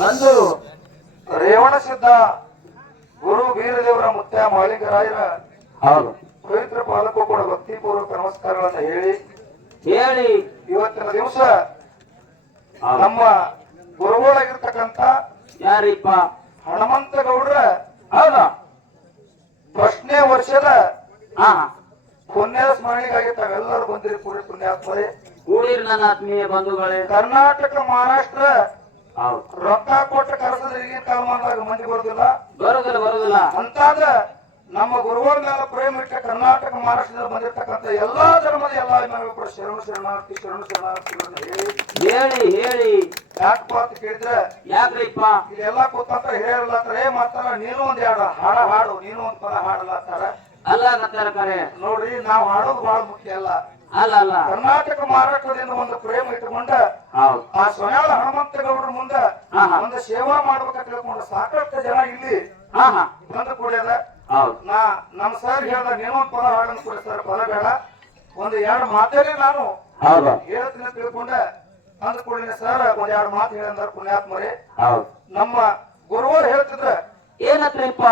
ಬಂದು ರೇವಣ ಸಿದ್ಧ ಗುರು ವೀರದೇವರ ಮುತ್ಯ ಮಾಳಿಂಗರಾಯರ ಹೌದು ಪವಿತ್ರ ಪಾದಕ್ಕೂ ಕೂಡ ಭಕ್ತಿಪೂರ್ವಕ ನಮಸ್ಕಾರಗಳನ್ನ ಹೇಳಿ ಹೇಳಿ ಇವತ್ತಿನ ದಿವಸ ನಮ್ಮ ಗುರುಗಳಾಗಿರ್ತಕ್ಕಂಥ ಯಾರಿಪ್ಪ ಹನುಮಂತ ಗೌಡ್ರ ಹೌದಾ ಫಸ್ಟ್ನೇ ವರ್ಷದ ಹಾ ಪುಣ್ಯದ ಸ್ಮರಣೆಗಾಗಿ ತಾವೆಲ್ಲರೂ ಬಂದಿರಿ ಪೂರಿ ಪುಣ್ಯಾತ್ಮರೇ ಕೂಡಿರಿ ನನ್ನ ಆತ್ಮೀಯ ಬಂಧುಗಳೇ. ಕರ್ನಾಟಕ ಮಹಾರಾಷ್ಟ್ರ ಹೌದು ರೊಕ್ಕ ಕೊಟ್ಟ ಕರೆಸದ ಈಗಿನ ಕಾಲಮಾನದಾಗ ಮಂದಿ ಬರುದಿಲ್ಲ ಬರುದಿಲ್ಲ ಅಂತಾದ ನಮ್ಮ ಗುರುಗಳ ಮೇಲೆ ಪ್ರೇಮ ಇಟ್ಟ ಕರ್ನಾಟಕ ಮಹಾರಾಷ್ಟ್ರದಲ್ಲಿ ಬಂದಿರತಕ್ಕಂಥ ಎಲ್ಲಾ ಧರ್ಮದ ಎಲ್ಲಾ ಅಭಿಮಾನಿಗಳು ಕೂಡ ಶರಣು ಶರಣಾರ್ಥಿಗಳನ್ನ ಹೇಳಿ ಯಾಕಪ್ಪ ಅಂತ ಕೇಳಿದ್ರೆ ಯಾಕ್ರಿಪ್ಪ ಇಲ್ಲೆಲ್ಲಾ ಕೂತಂತ ಹಿರಿಯರ್ಲಾತಾರ ಮಾಡ್ತಾರ ನೀನು ಒಂದ್ ಎರಡು ಹಾಡು ನೀನು ಒಂದ್ ಪದ ಹಾಡಲಾತಾರ ಅಲ್ಲ ಕರೆ ನೋಡ್ರಿ ನಾವು ಹಾಡೋದು ಬಹಳ ಮುಖ್ಯ ಅಲ್ಲ ಅಲ್ಲ ಕರ್ನಾಟಕ ಮಹಾರಾಷ್ಟ್ರದಿಂದ ಒಂದು ಪ್ರೇಮ ಇಟ್ಟುಕೊಂಡ ಹೌದು ಆ ಸ್ವಯಾಳ ಹನುಮಂತಗೌಡ್ರ ಮುಂದ ಒಂದು ಸೇವಾ ಮಾಡ್ಬೇಕಂತ ತಿಳ್ಕೊಂಡು ಸಾಕಷ್ಟು ಜನ ಇಲ್ಲಿ ಬಂದು ಕೂಡ್ಯದ ಹೌದು ನಮ್ಮ ಸರ್ ಹೇಳ್ದ ನೀನು ಒಂದ್ ಪದ ಹಾಡನ್ನು ಕೂಡ ಸರ್ ಪದ ಬೇಡ ಒಂದು ಎರಡು ಮಾತಲ್ಲಿ ನಾನು ಹೌದು ಹೇಳ್ತೀನಿ ಅಂತ ತಿಳ್ಕೊಂಡ ಅಂದ ಕೂಡಲೇ ಸರ್ ಒಂದ್ ಎರಡು ಮಾತು ಹೇಳಿದಾರ ಪುಣ್ಯಾತ್ಮರೇ ಹೌದು ನಮ್ಮ ಗುರುವರು ಹೇಳ್ತಿದ್ರ ಏನತ್ರಿಪ್ಪ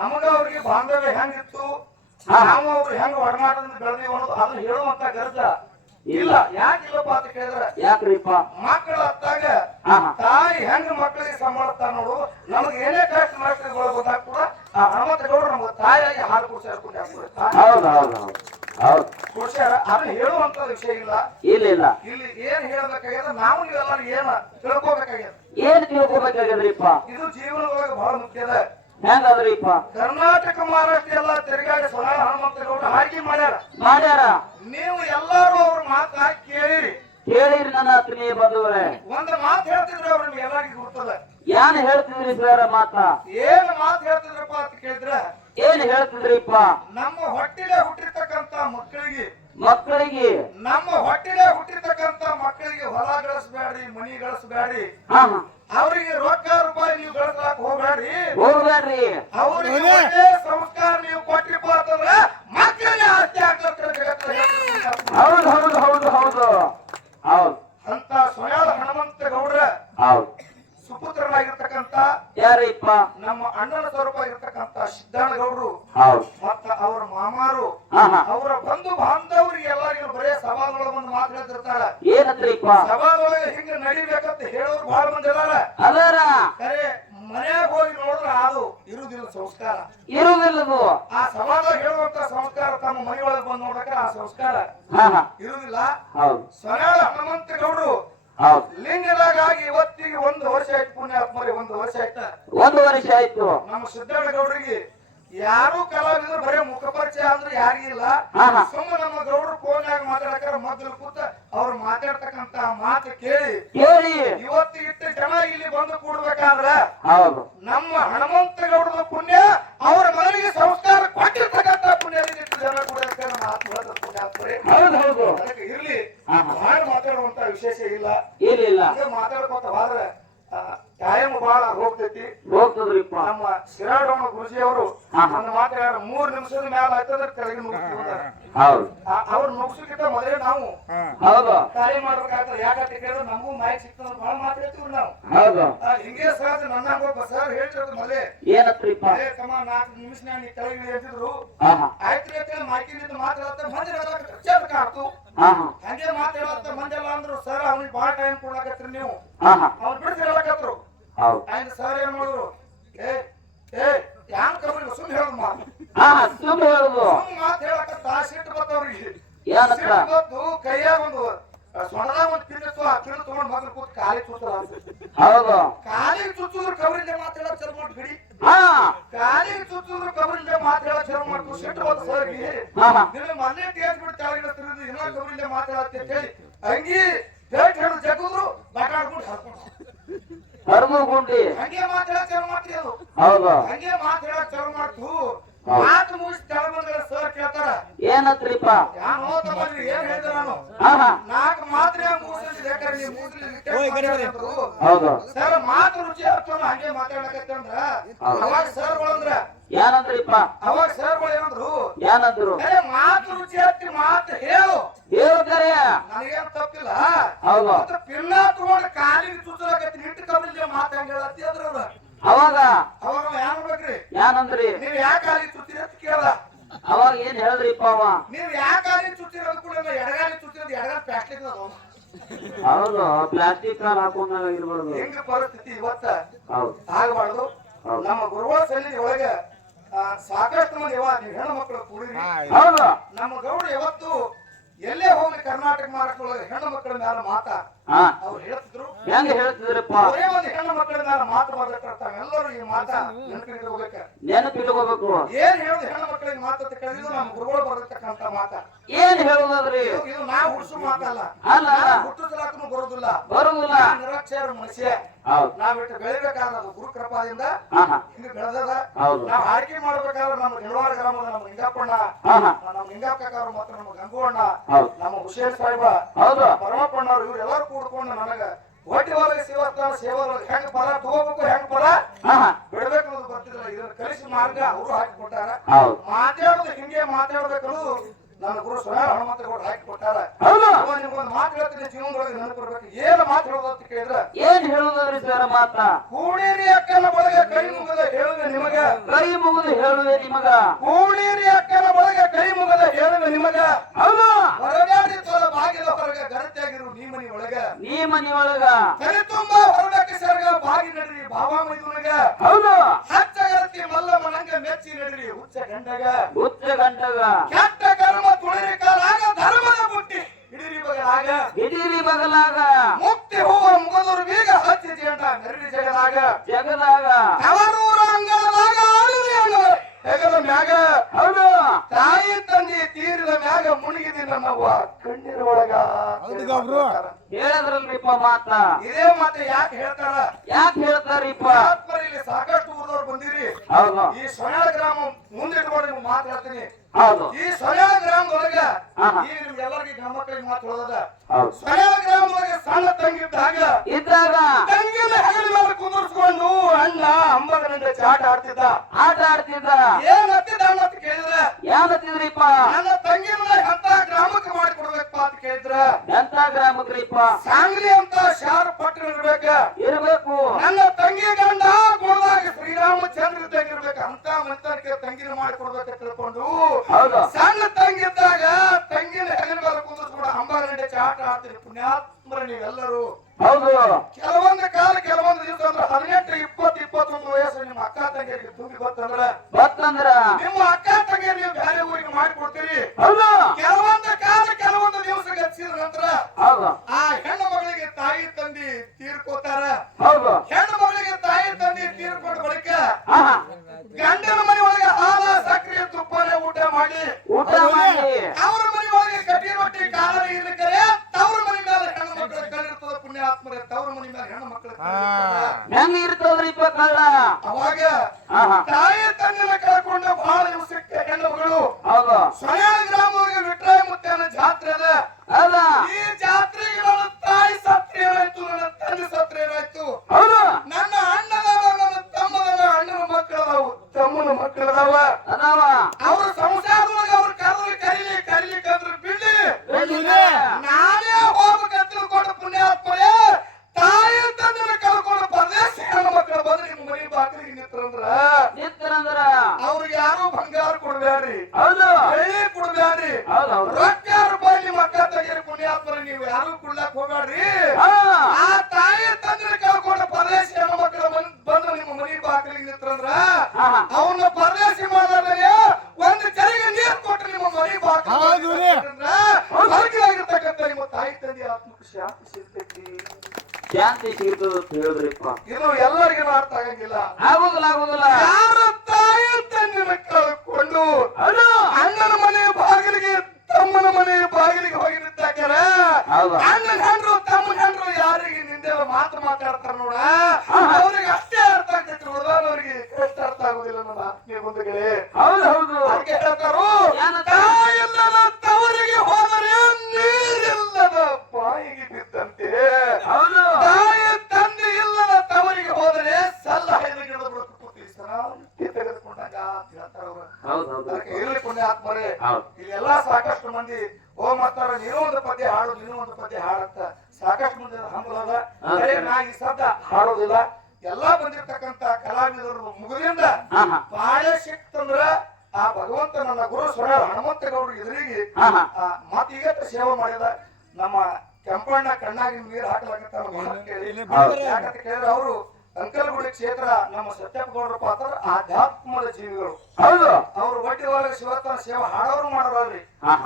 ನಮಗ ಅವ್ರಿಗೆ ಬಾಂಧವ್ಯ ಹೆಂಗಿತ್ತು ನಾವು ಅವ್ರು ಹೆಂಗ್ ಒಡನಾಟದಿಂದ ಬೆಳೆದೀವಿ ಅನ್ನೋದು ಅದನ್ನ ಹೇಳುವಂತ ಗರ್ಜ ಇಲ್ಲ ಯಾಕಿಲ್ಲಪ್ಪ ಅಂತ ಕೇಳಿದ್ರ ಯಾಕ್ರಿಪ್ಪ ಮಕ್ಕಳ ಹತ್ತಾಗ ತಾಯಿ ಹೆಂಗ್ ಮಕ್ಕಳಿಗೆ ಸಂಭಾಳಿಸ್ತಾರ ನೋಡು ನಮಗ್ ಏನೇ ಕಷ್ಟ ನಷ್ಟಗಳು ಬಂದಾಗ ಕೂಡ ಆ ಹನುಮಂತ ಗೌಡ್ರು ನಮ್ಗೆ ತಾಯಿಯಾಗಿ ಹಾಲು ಕುಡ್ಸ್ಯಾರ ಕುಡ್ಸ್ಯಾರ ಅದನ್ನ ಹೇಳುವಂತ ವಿಷಯ ಇಲ್ಲ ಇಲ್ಲಿ ಏನ್ ಹೇಳ್ಬೇಕಾಗ್ಯದ ನಾವು ನೀವೆಲ್ಲ ಏನ ತಿಳ್ಕೊಬೇಕಾಗ್ಯದ ಏನ್ ತಿಳ್ಕೊಬೇಕಾಗ್ಯದ್ರಿಪ್ಪ ಇದು ಜೀವನದೊಳಗೆ ಬಹಳ ಮುಖ್ಯದ ಹೆಂಗದ್ರಿಪ್ಪ ಕರ್ನಾಟಕ ಮಹಾರಾಷ್ಟ್ರ ಎಲ್ಲ ತಿರುಗಾಡಿ ಸ್ವಯಂ ಹನುಮಂತ ಗೌಡ ಹಾಕಿ ಮಾಡ್ಯಾರ ನೀವು ಎಲ್ಲಾರು ಅವ್ರ ಮಾತು ಕೇಳಿರಿ ನನ್ನ ಆತ್ಮೀಯ ಬಂಧುಗಳೇ. ಒಂದು ಮಾತು ಹೇಳ್ತಿದ್ರೆ ಅವ್ರ ನಿಮ್ಗೆ ಎಲ್ಲರಿಗೂ ಗೊತ್ತದ ಏನ್ ಹೇಳ್ತಿದ್ರಿ ಸರ್ ಮಾತ ಏನ್ ಮಾತು ಹೇಳ್ತಿದ್ರಪ್ಪ ಅಂತ ಕೇಳಿದ್ರ ಏನ್ ಹೇಳ್ತಿದ್ರಿಪ್ಪ ನಮ್ಮ ಹೊಟ್ಟಿಲೆ ಹುಟ್ಟಿರ್ತಕ್ಕಂತ ಮಕ್ಕಳಿಗೆ ನಮ್ಮ ಹೊಟ್ಟಿಲೆ ಹುಟ್ಟಿರ್ತಕ್ಕಂತ ಮಕ್ಕಳಿಗೆ ಹೊಲ ಗಳಿಸ್ಬೇಡ್ರಿ ಮನಿ ಗಳಿಸ್ಬೇಡ್ರಿ ಅವ್ರಿಗೆ ರೊಕ್ಕ ರೂಪಾಯಿ ನೀವು ಗಳಿಸ್ಲಾಕ ಹೋಗ್ಬೇಡ್ರಿ ಅವ್ರಿಗೆ ಒಳ್ಳೆ ಸಂಸ್ಕಾರ ನೀವು ಕೊಟ್ರಿಪ್ಪ ಅಂತಂದ್ರ ಮಕ್ಕಳಿಗೆ ಆಸ್ತಿ ಆಗ್ತದೆ ಹೌದು ಅಂತ ಸ್ವಯಾಳ ಹನುಮಂತ ಗೌಡ್ರ ಸುಪುತ್ರನಾಗಿರ್ತಕ್ಕಂತ ಯಾರಿಪ್ಪ ನಮ್ಮ ಅಣ್ಣನ ಸ್ವರೂಪ ಆಗಿರ್ತಕ್ಕಂತ ಸಿದ್ದಣ್ಣ ಗೌಡ್ರು ಮತ್ತ ಅವ್ರ ಮಾಮಾರು ಅವರ ಬಂಧು ಬಾಂಧವರಿಗೆ ಎಲ್ಲರಿಗೂ ಬರೇ ಸಭಾದೊಳಗೆ ಒಂದು ಮಾತು ಹೇಳ್ತಿರ್ತಾರ ಏನಂದ್ರಿಪ್ಪ ಸಭಾದೊಳಗೆ ಹಿಂಗ ನಡಿಬೇಕಂತ ಹೇಳೋರು ಬಹಳ ಮಂದಿ ಅದಾರ ಕರೆ ಮನ್ಯಾಗ ಹೋಗಿ ನೋಡಿದ್ರೆ ಅದು ಇರುವುದಿಲ್ಲ ಸಂಸ್ಕಾರ ಆ ಸಭಾದಾಗ ಹೇಳುವಂತ ಸಂಸ್ಕಾರ ತಮ್ಮ ಮನೆಯೊಳಗೆ ಬಂದು ನೋಡಕ ಆ ಸಂಸ್ಕಾರ ಇರುವುದಿಲ್ಲ ಸ್ವಯಾಳ ಹನುಮಂತ ಗೌಡ್ರು ಲಿಂಗದಾಗಿ ಇವತ್ತಿಗೆ 1 ವರ್ಷ ಆಯ್ತು ಪುಣ್ಯಾತ್ಮರಿ 1 ವರ್ಷ ಆಯ್ತು ನಮ್ಮ ಸಿದ್ದಣ್ಣ ಗೌಡ್ರಿಗೆ ಯಾರು ಕಲಾವಿದರು ಬರೀ ಮುಖ ಪರಿಚಯ ಅಂದ್ರೆ ಯಾರಿಗಿಲ್ಲ ಸುಮ್ಮ ನಮ್ಮ ಗೌಡ್ರು ಫೋನ್ಯಾಗ ಮಾತಾಡಕ ಮೊದಲು ಕೂತ ಅವ್ರು ಮಾತಾಡ್ತಕ್ಕಂತ ಮಾತು ಕೇಳಿ ಇವತ್ತು ಇಟ್ಟು ಜನ ಇಲ್ಲಿ ಬಂದು ಕೂಡ್ಬೇಕಾದ್ರ ನಮ್ಮ ಹನುಮಂತ ಗೌಡದ ಪುಣ್ಯ ಅವ್ರ ಮನೆಗೆ ಸಂಸ್ಕಾರ ಕೊಟ್ಟಿರ್ತಕ್ಕಂತ ಪುಣ್ಯ ಇಟ್ಟು ಜನ ಕೂಡ ಪುಣ್ಯಾತ್ಮರೇ ಅದಕ್ಕೆ ಇರ್ಲಿ ಬಹಳ ಮಾತಾಡುವಂತ ವಿಶೇಷ ಇಲ್ಲ ಮಾತಾಡ್ಕೊಂತ ಹೋದ್ರೆ ಟೈಮ್ ಬಹಳ ಹೋಗ್ತದ್ರಿಪ್ಪ ನಮ್ಮ ಶಿರಾಡೋಣ ಗುರುಜಿಯವರು ಒಂದು ಮಾತಾಡ 3 ನಿಮಿಷದ ಮೇಲೆ ಆಯ್ತಂದ್ರೆ ಕೆಳಗೆ ಅವ್ರು ನುಗ್ಸಕ್ಕಿಂತ ಮೊದಲೇ ನಾವು ಕಾರ್ಯ ಮಾಡ್ಬೇಕಾಗ್ತದೆ ಯಾಕಂತ ಕೇಳಿದ್ರೆ ನಮಗೂ ಮಾಹಿತಿ ಸಿಗ್ತದ ಬಹಳ ಮಾತಾಡ್ತೀವ್ರಿ ನಾವು ಹಿಂಗೆ ಸಹಜ ನನ್ನ ಸರ್ ಹೇಳ್ತಿರೋದು ಮೊದಲೇ ತಮ್ಮ 4 ನಿಮಿಷ ನೀ ಕೆಳಗೆ ಹೇಳ್ತಿದ್ರು ಆಯ್ತು ಅಂತ ಮಾಹಿತಿ ಮಾತಾಡತ್ತ ಮಂದಿ ಕಾಡ್ತು ಹಂಗೆ ಮಾತಾಡತ್ತ ಮಂದೆಲ್ಲ ಅಂದ್ರು ಸರ್ ಅವ್ನಿಗೆ ಬಹಳ ಟೈಮ್ ಕೊಡ್ಲಾಕತ್ರಿ ನೀವು ಅವ್ರು ಬಿಡ್ತಿರಲಕತ್ರು ಆಯ್ತು ಸರ್ ಏನ್ ಮಾಡಿದ್ರು ಯಾನ್ ಕಬರಿ ಸುಮ್ ಹೇಳುದು ಮಾತು ಹೇಳಕತ್ತ ಸಿಟ್ಟು ಬತ್ತವ್ರಿಗೆ ಗೊತ್ತು ಕೈಯಾಗ ಒಂದು ಸೊಣದಾಗ ಒಂದು ಪಿಂಡಿತ್ತು ಆ ಪಿಂಡು ತಗೊಂಡ್ ಮಗನ ಕೂತ್ ಕಾಲಿ ಚುಚ್ಚದ ಕಾಲಿಗೆ ಚುಚ್ಚಿದ್ರು ಕಬರಿಲ್ಲೇ ಮಾತಾಡಕ್ ಚಲೋ ಮಾಡಿ ಬಿಡಿ ಕಾಲಿಗೆ ಚುಚ್ಚಿದ್ರು ಕಬರಿಲ್ಲೇ ಮಾತಾಡಕ್ ಚಲೋ ಮಾಡ್ತು ಸಿಟ್ಟು ಬತ್ತ ಸರ್ಗೆ ನಿನ್ನ ಮನೆ ಟೇಸ್ ಬಿಟ್ಟು ಕೆಳಗಿನ ತಿರುಗಿ ಇನ್ನೂ ಕಬರಿಲ್ಲೇ ಮಾತಾಡತ್ತೆ ಹೇಳಿ ಅಂಗಿ ಪೇಟ್ ಹಿಡಿದು ಜಗ್ಗಿದ್ರು ಬಟಾಡ್ಕೊಂಡು ಹರ್ಮಗುಂಡಿ ಹಂಗೆ ಮಾತಾಡಕ್ ಚಲೋ ಮಾಡ್ತೀವಿ ಅದು ಹಂಗೆ ಮಾತಾಡಕ್ ಚಲೋ ಮಾಡ್ತು ಮಾತು ಮುಗಿಸಿ ಕೆಳ ಬಂದ್ರೆ ಸರ್ ಕೇಳ್ತಾರ ಏನತ್ರಿಪ್ಪ ಏನ್ ಹೇಳಿದೆ ನಾನು 4 ಮಾತ್ರ ಮುಗಿಸಿದ್ರೆ ಸರ್ ಮಾತು ರುಚಿ ಆಗ್ತದ ಹಂಗೆ ಮಾತಾಡಕತ್ತಂದ್ರ ಅವಾಗ ಸರ್ಗಳಂದ್ರ ಏನಂದ್ರಿಪ್ಪ ಅವಾಗ ಸರ್ಗಳು ಏನಂದ್ರು ಮಾತು ರುಚಿ ಆಗ್ತಿ ಮಾತು ಹೇಳ್ತಾರೆ ನನಗೇನ್ ತಪ್ಪಿಲ್ಲ ಪಿನ್ನ ತಗೊಂಡು ಕಾಲಿಗೆ ಚುಚ್ಚಲಾಕತ್ತಿ ನಿಟ್ಟು ಕಬರಿಲ್ಲೇ ಮಾತು ಹೆಂಗ್ ಹೇಳತ್ತಿ ಅದ್ರ ಅವ್ರ ಅವಾಗ ಅವಾಗ ಯಾನ್ ಬೇಕ್ರಿ ಏನಂದ್ರಿ ನೀವ್ ಯಾಕೆ ಕಾಲಿ ಚುತ್ತೀರಿ ಅಂತ ಕೇಳ್ದ ಅವಾಗ ಏನ್ ಹೇಳ್ರಿಪ್ಪ ಅವ ನೀವ್ ಯಾಕೆ ಕಾಲಿ ಚುತ್ತೀರೋದ್ ಕೂಡ ಎಡಗಾಲಿ ಚುತ್ತಿರೋದು ಎಡಗಾಲಿ ಪ್ಲಾಸ್ಟಿಕ್ ಅದು ಹೌದು ಪ್ಲಾಸ್ಟಿಕ್ ಕಾರ್ ಹಾಕೊಂಡಾಗ ಇರ್ಬಾರ್ದು ಹೆಂಗ ಪರಿಸ್ಥಿತಿ ಇವತ್ತ ಹೌದು ಆಗಬಾರ್ದು ನಮ್ಮ ಗುರುಗಳ ಸನ್ನಿಧಿ ಒಳಗೆ ಸಾಕಷ್ಟು ಮಂದಿ ನೀವು ಹೆಣ್ಣು ಮಕ್ಕಳು ಕೂಡಿರಿ ಹೌದು ನಮ್ಮ ಗೌಡ ಯಾವತ್ತು ಎಲ್ಲೇ ಹೋಗ್ಲಿ ಕರ್ನಾಟಕ ಮಹಾರಾಷ್ಟ್ರ ಹೆಣ್ಣು ಮಕ್ಕಳ ಮೇಲೆ ಮಾತಾ ಹಾ ಅವ್ರು ಹೇಳ್ತಿದ್ರು ಹೆಂಗ ಹೇಳ್ತಿದ್ರಪ್ಪ ಅವರೇ ಒಂದು ಹೆಣ್ಣು ಮಕ್ಕಳ ಮೇಲೆ ಮಾತು ಬರ್ಲಿಕ್ಕೆ ತಾವೆಲ್ಲರೂ ಈ ಮಾತಾ ನೆನಪಿಟ್ಕೋಬೇಕ ನೆನಪಿಟ್ಕೋಬೇಕು ಏನ್ ಹೇಳುದು ಹೆಣ್ಣು ಮಕ್ಕಳಿಗೆ ಮಾತಂತ ಕೇಳಿದ್ರು ನಮ್ಮ ಗುರುಗಳು ಬರತಕ್ಕಂತ ಮಾತ ಏನ್ ಹೇಳುದ್ರಿ ಇದು ನಾ ಹುಡ್ಸು ಮಾತಲ್ಲ ಅಲ್ಲ ಹುಟ್ಟಿಸಲಾಕನು ಬರೋದಿಲ್ಲ ಬರುದಿಲ್ಲ ನಿರಕ್ಷರ ಮನುಷ್ಯ ಹೌದು ನಾವಿಟ್ಟು ಬೆಳಿಬೇಕಾದ್ರೆ ಅದು ಗುರು ಕೃಪಾದಿಂದ ಹಿಂಗ ಬೆಳೆದದ ಹೌದು ನಾವ್ ಆಯ್ಕೆ ಮಾಡ್ಬೇಕಾದ್ರೆ ನಮ್ಮ ನಿಳವಾರ ಗ್ರಾಮದ ನಮ್ಮ ಲಿಂಗಪ್ಪಣ್ಣ ನಮ್ಮ ಲಿಂಗಪ್ಪ ಅವರು ಮತ್ತು ನಮ್ಮ ಗಂಗೂವಣ್ಣ ಹೌದು ನಮ್ಮ ಹುಷೇನ್ ಸಾಹೇಬ ಹೌದು ಪರಮಪ್ಪಣ್ಣ ಅವ್ರು ಇವ್ರು ಎಲ್ಲರೂ ಕೂಡ್ಕೊಂಡು ನನಗ ಹೊಟ್ಟಿ ಒಳಗೆ ಸೇವಸ್ಥಾನ ಸೇವಾ ಹೆಂಗ್ ಫಲ ತಗೋಬೇಕು ಹೆಂಗ್ ಫಲ ಬಿಡ್ಬೇಕು ಅನ್ನೋದು ಬರ್ತಿಲ್ಲ ಇದನ್ನ ಕಲಿಸಿ ಮಾರ್ಗ ಅವರು ಹಾಕಿ ಕೊಟ್ಟಾರ ಹೌದು ಮಾತಾಡೋದು ಹಿಂಗೆ ಮಾತಾಡ್ಬೇಕನ್ನೋದು ನನ್ನ ಗುರು ಸ್ವಯಂ ಹನುಮಂತಗೌಡ ಹಾಕಿ ಕೊಟ್ಟಾರ ಹೌದು ನಿಮ್ಗೊಂದು ಮಾತು ಹೇಳ್ತೀನಿ ಜೀವನದೊಳಗೆ ನೆನಪಿರ್ಬೇಕು ಏನ್ ಮಾತು ಹೇಳೋದು ಅಂತ ಕೇಳಿದ್ರ ಏನ್ ಹೇಳುದ್ರಿ ಸರ್ ಮಾತ ಕೂಡೀರಿ ಅಕ್ಕನ ಒಳಗೆ ಕೈ ಮುಗದ ಹೇಳುವೆ ನಿಮಗ ಕೈ ಮುಗಿದು ಹೇಳುವೆ ನಿಮಗ ಕೂಡೀರಿ ಅಕ್ಕನ ಒಳಗೆ ಕೈ ಮುಗದ ಹೇಳುವೆ ನಿಮಗ ಹೌದು ಹೊರಗಾಡಿ ತೋಲ ಬಾಗಿಲ ಹೊರಗೆ ಗರತಿಯಾಗಿರು ನೀ ಮನಿ ಒಳಗ ನೀ ಮನಿಯೊಳಗ ಕರಿ ತುಂಬಾ ಹೊರಡಕ್ಕೆ ಸರ್ಗ ಬಾಗಿ ನಡ್ರಿ ಭಾವ ಮೈದುನಗ ಹೌದು ಹಚ್ಚ ಗರತಿ ಮಲ್ಲ ಮನಂಗ ಮೆಚ್ಚಿ ನಡ್ರಿ ಹುಚ್ಚ ಗಂಡಗ ಹುಚ್ಚ ಗಂಟಗ ಕೆಟ್ಟ ಕರ್ಮ ತುಳಿರಿ ಕಾಲಾಗ ಧರ್ಮದ ಬುಟ್ಟಿ ಹಿಡಿರಿ ಬಗಲಾಗ ಹಿಡೀರಿ ಬಗಲಾಗ ಮುಕ್ತಿ ಹೂವ ಮುಗದರು ಬೀಗ ಹಚ್ಚಿ ಜೇಂಡ ಮೆರಡಿ ಜಗದಾಗ ಜಗದಾಗ ಅವರೂರ ಅಂಗಳದಾಗ ಆಡಿರಿ ಅಣ್ಣ ಹೆಗಲ ಮ್ಯಾಗ ಹೌದು ತಾಯಿ ತಂದೆ ತೀರಿದ ಮ್ಯಾಗ ಮುಳುಗಿದಿ ನನ್ನವ್ವ ಕಣ್ಣೀರ ಒಳಗ ಹೇಳದ್ರಲ್ರಿಪ್ಪ ಮಾತ ಇದೇ ಮಾತೆ ಯಾಕೆ ಹೇಳ್ತಾರ ಯಾಕೆ ಹೇಳ್ತಾರಿಪ್ಪ ಆತ್ಮರಲ್ಲಿ ಸಾಕಷ್ಟು ಊರದವ್ರು ಬಂದಿರಿ ಹೌದು ಈ ಸೊಯಾಳ ಗ್ರಾಮ ಮುಂದಿಟ್ಕೊಂಡು ನೀವು ಮಾತಾಡ್ತೀನಿ ಹೌದು ಈ ಸೊಯಾಳ ಗ್ರಾಮದೊಳಗ ಆಹಾ. ಈಗ ನಿಮ್ಗೆಲ್ಲರಿಗೆ ಗಂಡ ಮಕ್ಕಳಿಗೆ ಮಾತು ಹೇಳೋದ ಹೌದು ಸೊಯಾಳ ಗ್ರಾಮದೊಳಗೆ ಸಣ್ಣ ತಂಗಿದ್ದಾಗ ಇದ್ದಾಗ ತಂಗಿನ ಹೆಗಲ ಮೇಲೆ ಕುಂದರ್ಸ್ಕೊಂಡು ಅಣ್ಣ ಅಂಬಗನಿಂದ ಚಾಟ ಆಡ್ತಿದ್ದ ಆಟ ಆಡ್ತಿದ್ದ ಏನ್ ಹತ್ತಿದ ಅಣ್ಣ ಅಂತ ಕೇಳಿದ್ರೆ ಏನತ್ತಿದ್ರಿಪ್ಪ ನನ್ನ ತಂಗಿನ ಎಂತ ಗ್ರಾಮಕ್ಕೆ ಮಾಡಿ ಕೊಡ್ಬೇಕಪ್ಪ ಅಂತ ಕೇಳಿದ್ರ ಎಂತ ಗ್ರಾಮಕ್ರಿಪ್ಪ ಸಾಂಗ್ಲಿ ಅಂತ ಶಾರು ಪಟ್ಟಣ ಇರ್ಬೇಕ ಇರ್ಬೇಕು ನನ್ನ ತಂಗಿ ಗಂಡ ಗುಣದಾಗ ಶ್ರೀರಾಮಚಂದ್ರ ತಂಗಿರ್ಬೇಕು ಅಂತ ಮಂತನಕ್ಕೆ ತಂಗಿನ ಮಾಡಿ ಕೊಡ್ಬೇಕ ತಿಳ್ಕೊಂಡು ಹೌದು ಸಣ್ಣ ತಂಗಿದ್ದಾಗ ತಂಗಿನ ಹೆಗಲ ಮೇಲೆ ಕುಂದರ್ಸ್ಕೊಂಡು ಅಂಬಗನಿಂದ ಚಾಟ ಆಡ್ತೀರಿ ಪುಣ್ಯಾತ್ಮರ ನೀವೆಲ್ಲರೂ ಹೌದು ಕೆಲವೊಂದು ಕಾಲ ಕೆಲವೊಂದು ದಿವಸ ಅಂದ್ರೆ 18 20 21 ವಯಸ್ಸು ನಿಮ್ಮ ಅಕ್ಕ ತಂಗಿಯರಿಗೆ ತುಂಬಿ ಗೊತ್ತಂದ್ರ ಗೊತ್ತಂದ್ರ ನಿಮ್ಮ ಅಕ್ಕ ತಂಗಿಯರು ನೀವು ಬೇರೆ ಊರಿಗೆ ಮಾಡಿ ಕೊಡ್ತೀರಿ ಹೌದು ಕೆಲವೊಂದು ಕಾಲ ಕೆಲವೊಂದು ದಿವಸ ಗತಿಸಿದ ನಂತರ ಹೌದು ಆ ಹೆಣ್ಣು ಮಗಳಿಗೆ ತಾಯಿ ತಂದಿ ತೀರ್ಕೋತಾರ ಹೌದು ಹೆಣ್ಣು ಮಗಳಿಗೆ ತಾಯಿ ತಂದಿ ತೀರ್ಕೊಂಡ ಬಳಿಕ ಆಹಾ. ಗಂಡನ ಮನೆ ಒಳಗೆ ಹಾಲ ಸಕ್ಕರೆ ತುಪ್ಪನೇ ಊಟ ಮಾಡಿ ಊಟ ಮಾಡಿ ಅವ್ರ ಮನೆ ಒಳಗೆ ಕಟ್ಟಿ ರೊಟ್ಟಿ ಖಾರ ಇರ್ಲಿಕ್ಕರೆ ತವ್ರ ಮನೆ ಮೇಲೆ ಹೆಣ್ಣು ಮಕ್ಕಳ ಕಳಿರ್ತದ ಪುಣ್ಯಾತ್ಮರ ತವ್ರ ಮನೆ ಮೇಲೆ ಹೆಣ್ಣು ಮಕ್ಕಳ ಹೆಂಗ ಇರ್ತದ್ರಿಪ್ಪ ಕಳ್ಳ ಅವಾಗ ಆಹಾ. ತಾಯಿ ತಂದಿನ ಕಳ್ಕೊಂಡು ಬಹಳ ದಿವಸಕ್ಕೆ ಹೆಣ್ಣುಗಳು ಹೌದು ಸೊಯಾಳ ಗ್ರಾಮದೊಳಗೆ ವಿಟ್ರಾಯ ಮುತ್ತನ ಜಾತ್ರೆ ಅದ ಅದ ಈ ಜಾತ್ರೆಗೆ ನನ್ನ ತಾಯಿ ಸತ್ರೆ ಏನಾಯ್ತು ನನ್ನ ತಂದೆ ಸತ್ರೆ ಏನಾಯ್ತು ಹೌದು ನನ್ನ ಅಣ್ಣದಾವ ನನ್ನ ತಮ್ಮದನ ಅಣ್ಣನ ಮಕ್ಕಳದಾವು ತಮ್ಮನ ಮಕ್ಕಳದಾವ ಅದಾವ ಅವ್ರ ಸಂಸಾರದೊಳಗೆ ಅವ್ರ ಕರೀಲಿಕ್ಕಂದ್ರೆ ಬಿಡ್ಲಿ ನಾನೇ ಹೋಗ್ಬೇಕಂತ ತಿಳ್ಕೊಂಡು ಪುಣ್ಯಾತ್ಮರೇ ತಾಯಿ ತಂದಿನ ಕಳ್ಕೊಂಡು ಪರದೇಶ ಹೆಣ್ಣು ಮಕ್ಕಳು ಬಂದ್ರೆ ನಿಮ್ಮ ಮನೆ ಬಾಗಿಲಿಗೆ ನಿಂತರಂದ್ರ ಅವ್ರಿಗೆ ಯಾರು ಬಂಗಾರ ಕೊಡ್ಬ್ಯಾಡ್ರಿ ಹೌದು ಬೆಳ್ಳಿ ಕೊಡ್ಬ್ಯಾಡ್ರಿ ಹೌದು ಹೌದು ರೊಕ್ಕ ರೂಪಾಯಿ ನಿಮ್ಮ ಅಕ್ಕ ತಂಗಿಯರು ಪುಣ್ಯಾತ್ಮರ ನೀವು ಯಾರು ಕೊಡ್ಲಾಕ್ ಹೋಗ್ಬೇಡ್ರಿ ಆ ತಾಯಿ ತಂದಿನ ಕಳ್ಕೊಂಡು ಪರದೇಶ ಹೆಣ್ಣು ಮಕ್ಕಳು ಬಂದ್ರೆ ನಿಮ್ಮ ಮನೆ ಬಾಗಿಲಿಗೆ ನಿಂತರಂದ್ರ ಅವನ್ನ ಪರದೇಶಿ ಮಾಡಿದ್ರೆ ಒಂದು ಚರಿಗೆ ನೀರು ಕೊಟ್ರೆ ನಿಮ್ಮ ಮನೆ ಬಾಗಿಲಾಗಿರ್ತಕ್ಕಂಥ ನಿಮ್ಮ ತಾಯಿ ತಂದೆ ಆತ್ಮಕ್ಕೆ ಶಾಂತಿ ಸಿಗ್ತೈತಿ ಶಾಂತಿ ಸಿಗ್ತದ ಅಂತ ಹೇಳಿದ್ರಿಪ್ಪ ಇದು ಎಲ್ಲರಿಗೂ ಅರ್ಥ ಆಗಂಗಿಲ್ಲ ಆಗುದಿಲ್ಲ ಆಗುದಿಲ್ಲ ಯಾರ ತಾಯಿ ತಂದಿನ ಕಳ್ಕೊಂಡು ಹೌದು ಅಣ್ಣನ ಮನೆ ಬಾಗಿಲಿಗೆ ತಮ್ಮನ ಮನೆ ಬಾಗಿಲಿಗೆ ಹೋಗಿ ನಿಂತಾಕ್ಯಾರ ಹೌದು ಅಣ್ಣನ ಹೆಂಡ್ರು ತಮ್ಮನ ಹೆಂಡ್ರು ಯಾರಿಗೆ ನಿಂದೆಲ್ಲ ಮಾತಾಡ್ತಾರ ನೋಡ ಅವ್ರಿಗೆ ಅಷ್ಟೇ ಅರ್ಥ ಆಗ್ತೈತಿ ಉಳಿದವ್ರಿಗೆ ಎಷ್ಟು ಅರ್ಥ ಆಗುದಿಲ್ಲ ನನ್ನ ಆತ್ಮೀಯ ಬಂಧುಗಳೇ ಹೌದು ಹೌದು ಅದಕ್ಕೆ ಹೇಳ್ತಾರು ತಾಯಿಲ್ಲದ ತವರಿಗೆ ಹೋದರೆ ನೀರಿಲ್ಲದ ಬಾಯಿಗೆ ಬಿದ್ದಂತೆ ಹೌದು ತಾಯಿ ತಂದೆ ಇಲ್ಲದ ತವರಿಗೆ ಹೋದರೆ ಸಲ್ಲ ಹೈದು ಗಿಡದ ಬುಡಕ್ಕೆ ಕೂತಿ ಶಾಂತಿ ತೆಗೆದುಕೊಂಡಾಗ ಅಂತ ಹೇಳ್ತಾರ ಅವ್ರು ಹೌದು ಹೌದು ಅದಕ್ಕೆ ಇರ್ಲಿ ಪುಣ್ಯ ಆತ್ಮರೇ ಹೌದು ಇಲ್ಲೆಲ್ಲಾ ಸಾಕಷ್ಟು ಮಂದಿ ಹೋಗ್ ಮಾಡ್ತಾರ ನೀನು ಒಂದು ಪದ್ಯ ಹಾಡು ನೀನು ಒಂದು ಪದ್ಯ ಹಾಡಂತ ಸಾಕಷ್ಟು ಮಂದಿ ಹಂಬಲದ ನಾ ಈ ಸದ್ದ ಹಾಡೋದಿಲ್ಲ ಬಂದಿರ್ತಕ್ಕಂತ ಕಲಾವಿದರು ಮುಗುದಿಂದ ಹಾ ಹಾ ಬಾಳೆ ಸಿಕ್ತಂದ್ರ ಆ ಭಗವಂತ ನನ್ನ ಗುರು ಸ್ವರ ಹನುಮಂತಗೌಡರು ಎದುರಿಗೆ ಹಾ ಹಾ ಮತ್ತೀಗ ಸೇವೆ ಮಾಡಿದ ನಮ್ಮ ಕೆಂಪಣ್ಣ ಕಣ್ಣಾಗಿ ನೀರು ಹಾಕಲಾಗತ್ತ ಕೇಳಿ ಯಾಕಂತ ಕೇಳಿದ್ರೆ ಅವರು ಅಂಕಲ್ಗುಡಿ ಕ್ಷೇತ್ರ ನಮ್ಮ ಸತ್ಯಪ್ಪಗೌಡರ ಪಾತ್ರ ಆಧ್ಯಾತ್ಮದ ಜೀವಿಗಳು. ಹೌದು. ಅವ್ರು ಒಟ್ಟಿ ಒಳಗೆ ಶಿವತನ ಸೇವೆ ಹಾಡೋರು ಮಾಡೋರಲ್ರಿ.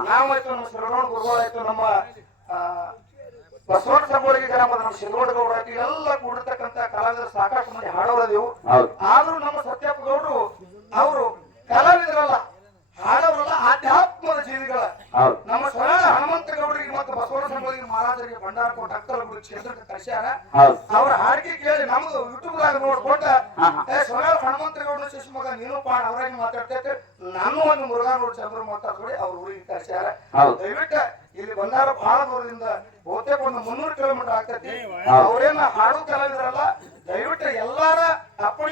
ನಾವಾಯ್ತು ನಮ್ಮ ಶರಣೋಣ ಗುರುಗಳಾಯ್ತು ನಮ್ಮ ಬಸವಣ್ಣ ಸಂಗೊಳ್ಳಿಗೆ ಗ್ರಾಮದ ನಮ್ಮ ಶಿರೋಡಗೌಡ ಆಯ್ತು ಎಲ್ಲ ಕೂಡಿರ್ತಕ್ಕಂತ ಕಲಾವಿದರು ಸಾಕಷ್ಟು ಮಂದಿ ಹಾಡೋರದೇವು. ಆದ್ರೂ ನಮ್ಮ ಸತ್ಯಪ್ಪಗೌಡರು ಅವರು ಕಲಾವಿದರಲ್ಲ, ಹಾಡೋರಲ್ಲ, ಆಧ್ಯಾತ್ಮದ ಜೀವಿಗಳ. ನಮ್ಮ ಸ್ವರ ಹನುಮಂತಗೌಡರಿಗೆ ಮತ್ತು ಬಸವಣ್ಣ ಸಂಗೊಳ್ಳಿಗೆ ಮಹಾರಾಜರಿಗೆ ಭಂಡಾರ ಕೊಟ್ಟ ಅಂಕಲ್ಗುಡಿ ಕ್ಷೇತ್ರಕ್ಕೆ ಕರ್ಸ್ಯಾರ. ಅವ್ರ ಹಾಡಿಕೆ ಕೇಳಿ ನಮ್ದು ಯೂಟ್ಯೂಬ್ ದಾಗ ನೋಡ್ಕೊಂಡ ಸ್ವರ ಹನುಮಂತಗೌಡ ಶಿಶು ಮಗ ನೀನು ಪಾಣ ಅವ್ರಾಗಿ ಮಾತಾಡ್ತೈತೆ, ನಾನು ಒಂದು ಮುರುಘಾನೂರು ಚಂದ್ರ ಮಾತಾಡ್ಕೊಳ್ಳಿ ಅವ್ರ ಊರಿಗೆ ಕರ್ಸ್ಯಾರ. ದಯವಿಟ್ಟು ಇಲ್ಲಿ ಬಂದಾರ ಬಹಳ ದೂರದಿಂದ ಬಹುತೇಕ ಒಂದು 300 ಕಿಲೋಮೀಟರ್ ಆಗ್ತೈತಿ. ಅವ್ರೇನ ಹಾಡು ಕಲಾವಿದರಲ್ಲ, ದಯವಿಟ್ಟು ಎಲ್ಲಾರ ಅಪ್ಪಣೆ